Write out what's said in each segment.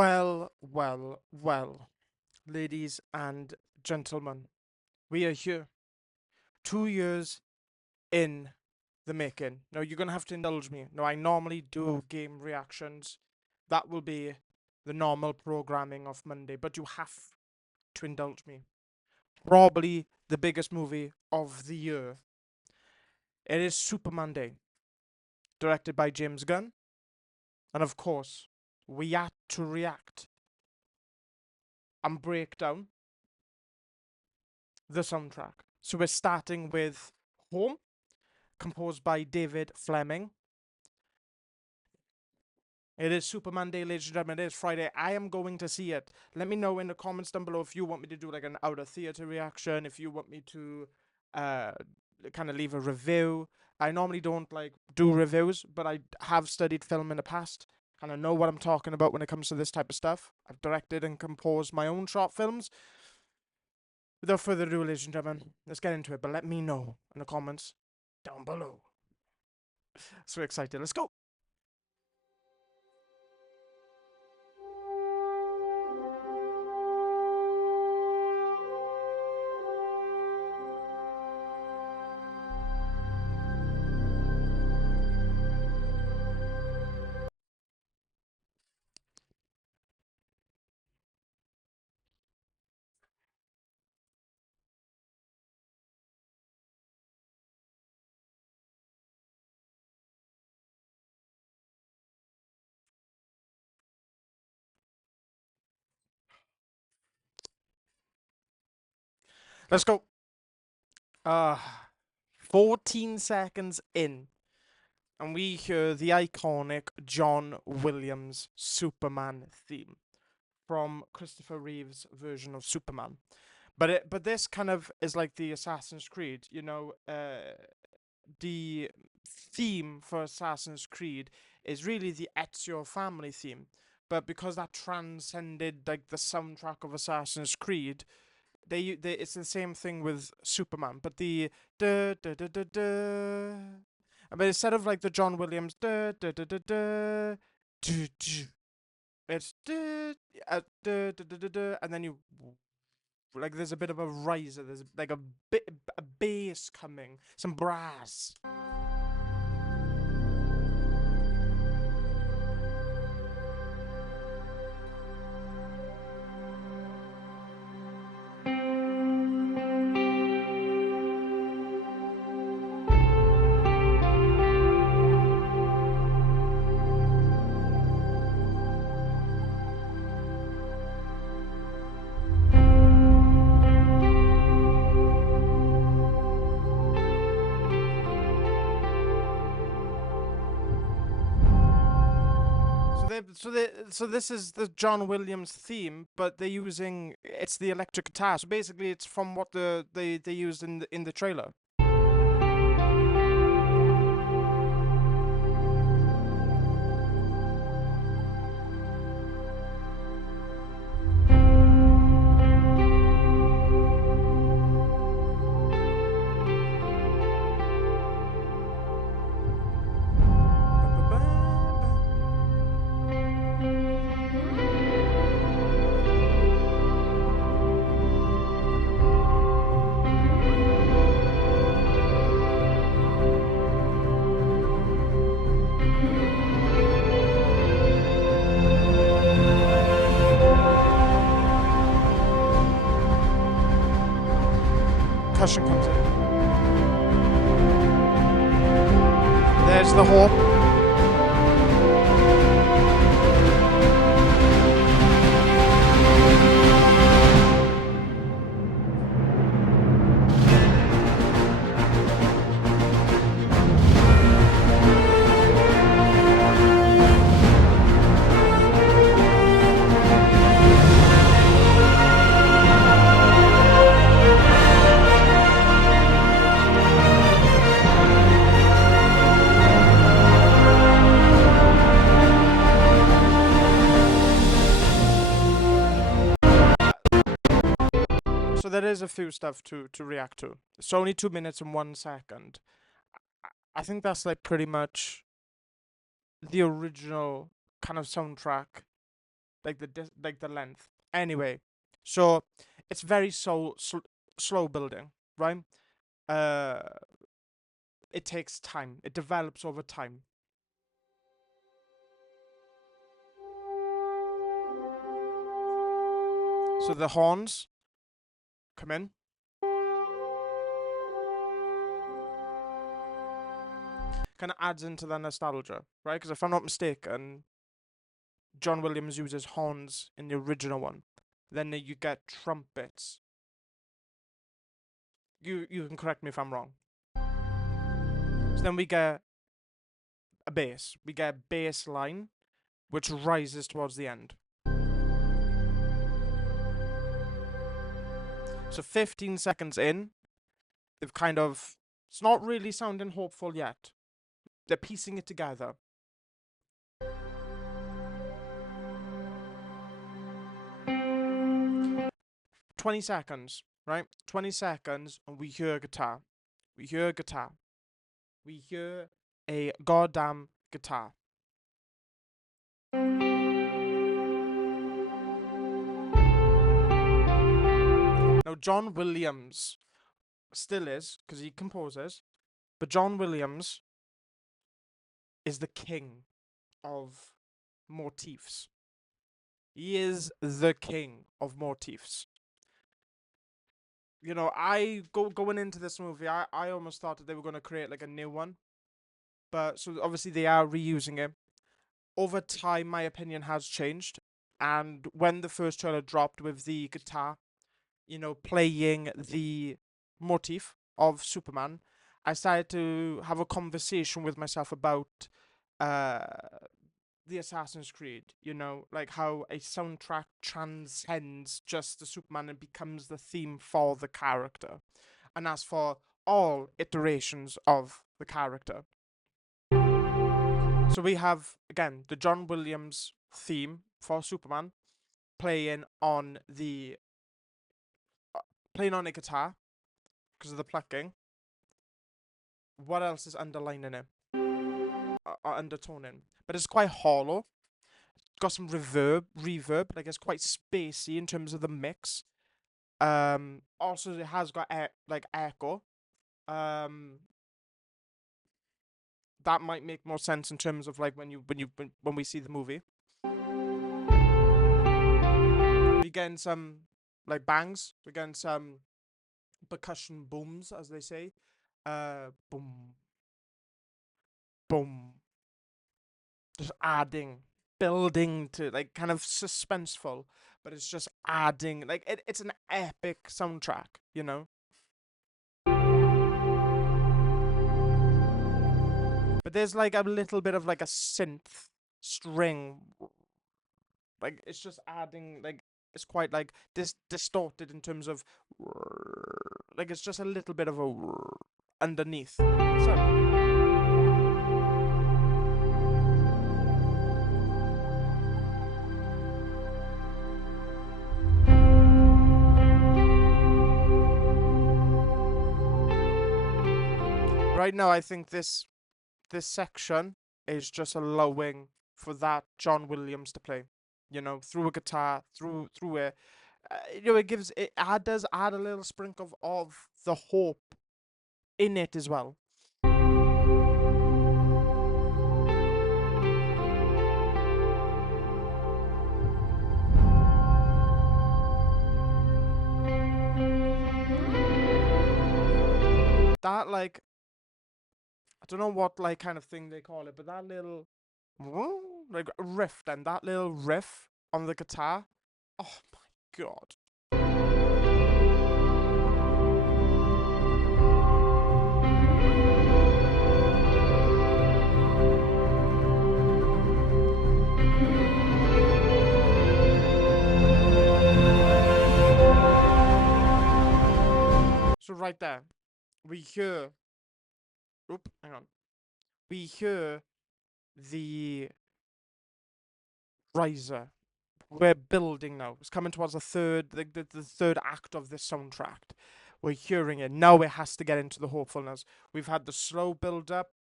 Well, ladies and gentlemen, we are here. 2 years in the making. Now, you're going to have to indulge me. Now, I normally do game reactions. That will be the normal programming of Monday, but you have to indulge me. Probably the biggest movie of the year. It is Superman Day, directed by James Gunn. And of course, we had to react and break down the soundtrack. So we're starting with Home, composed by David Fleming. It is Superman Day, ladies and gentlemen. It is Friday. I am going to see it. Let me know in the comments down below if you want me to do like an out of theater reaction, if you want me to uh kind of leave a review. I normally don't like do reviews, but I have studied film in the past. Kind of know what I'm talking about when it comes to this type of stuff. I've directed and composed my own short films. Without further ado, ladies and gentlemen, let's get into it. But let me know in the comments down below. So excited. Let's go. Let's go. Uh 14 seconds in, and we hear the iconic John Williams Superman theme from Christopher Reeve's version of Superman. But this kind of is like the Assassin's Creed, the theme for Assassin's Creed is really the Ezio family theme. But because that transcended like the soundtrack of Assassin's Creed, they it's the same thing with Superman, but the da da da da da. But instead of like the John Williams da da da da da, it's da da da da da, and then you like there's a bit of a riser. There's like a bass coming, some brass. So this is the John Williams theme, but they're using it's the electric guitar. So basically, it's from what they used in the trailer. Percussion comes in. There's the hope. So there is a few stuff to react to. It's only 2 minutes and 1 second. I think that's like pretty much the original kind of soundtrack like the length. Anyway, so it's very slow building, right? Uh, it takes time. It develops over time. So the horns come in. Kind of adds into the nostalgia, right? Because if I'm not mistaken, John Williams uses horns in the original one. Then you get trumpets. You can correct me if I'm wrong. So then we get a bass. We get a bass line, which rises towards the end. So 15 seconds in, they've kind of... It's not really sounding hopeful yet. They're piecing it together. "20 seconds, right? 20 seconds, and we hear guitar. We hear guitar. We hear a goddamn guitar. Now, John Williams still is, because he composes, but John Williams is the king of motifs. He is the king of motifs. You know, going into this movie, I almost thought that they were going to create like a new one. But so obviously they are reusing it. Over time, my opinion has changed. And when the first trailer dropped with the guitar, you know, playing the motif of Superman, I started to have a conversation with myself about uh, the Assassin's Creed, you know, like how a soundtrack transcends just the Superman and becomes the theme for the character. And as for all iterations of the character. So we have, again, the John Williams theme for Superman playing on the playing on a guitar because of the plucking. What else is underlining it? Undertoning. But it's quite hollow. Got some reverb. Like it's quite spacey in terms of the mix. Also it has got like echo. That might make more sense in terms of like when we see the movie. We're getting some like bangs. We're getting some percussion booms, as they say. Boom, boom. Just adding, building to like kind of suspenseful, but it's just adding. Like it's an epic soundtrack, you know. But there's like a little bit of like a synth string, like it's just adding like it's quite like distorted in terms of like it's just a little bit of a underneath. So right now I think this section is just allowing for that John Williams to play, you know, through a guitar, through it. You know, it does add a little sprinkle of the hope in it as well. That like I don't know what like kind of thing they call it, but that little like riff, then that little riff on the guitar. Oh my god. So right there, we hear. Oop, hang on. We hear the riser. We're building now. It's coming towards the third act of this soundtrack. We're hearing it. Now it has to get into the hopefulness. We've had the slow build up.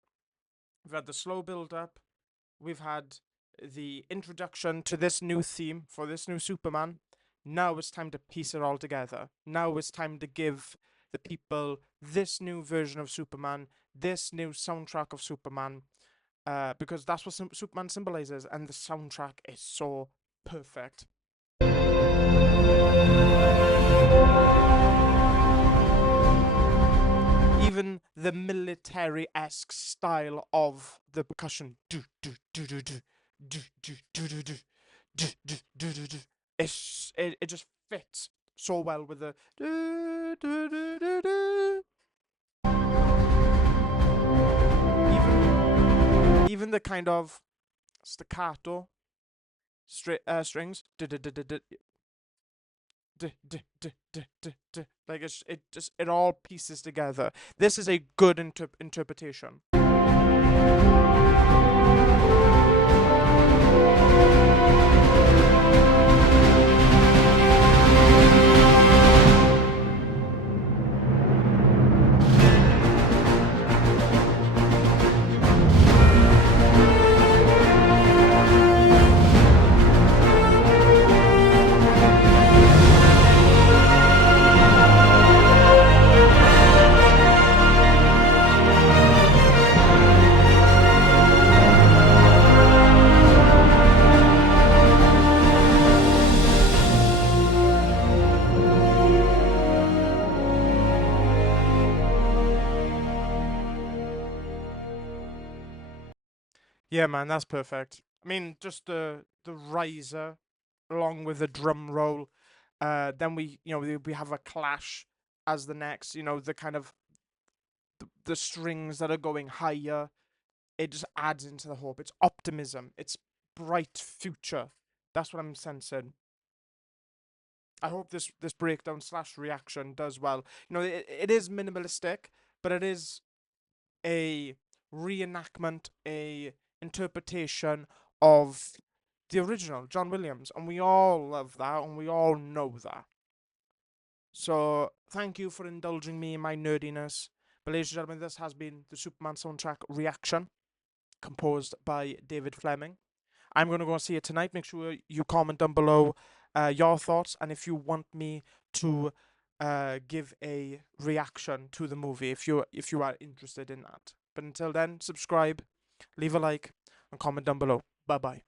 We've had the introduction to this new theme for this new Superman. Now it's time to piece it all together. Now it's time to give the people this new version of Superman, this new soundtrack of Superman, because that's what Superman symbolizes, and the soundtrack is so perfect. Even the military-esque style of the percussion, it just fits so well with the even the kind of staccato strings, like it all pieces together. This is a good interpretation. Yeah, man, that's perfect. I mean, just the riser along with the drum roll. Then we have a clash as the next. The kind of the strings that are going higher. It just adds into the hope. It's optimism. It's bright future. That's what I'm sensing. I hope this breakdown slash reaction does well. It is minimalistic, but it is a reenactment, a interpretation of the original John Williams, and we all love that, and we all know that. So thank you for indulging me in my nerdiness. But ladies and gentlemen, this has been the Superman soundtrack reaction, composed by David Fleming. I'm going to go and see it tonight. Make sure you comment down below your thoughts, and if you want me to give a reaction to the movie, if you are interested in that. But until then, subscribe, leave a like, and comment down below. Bye bye.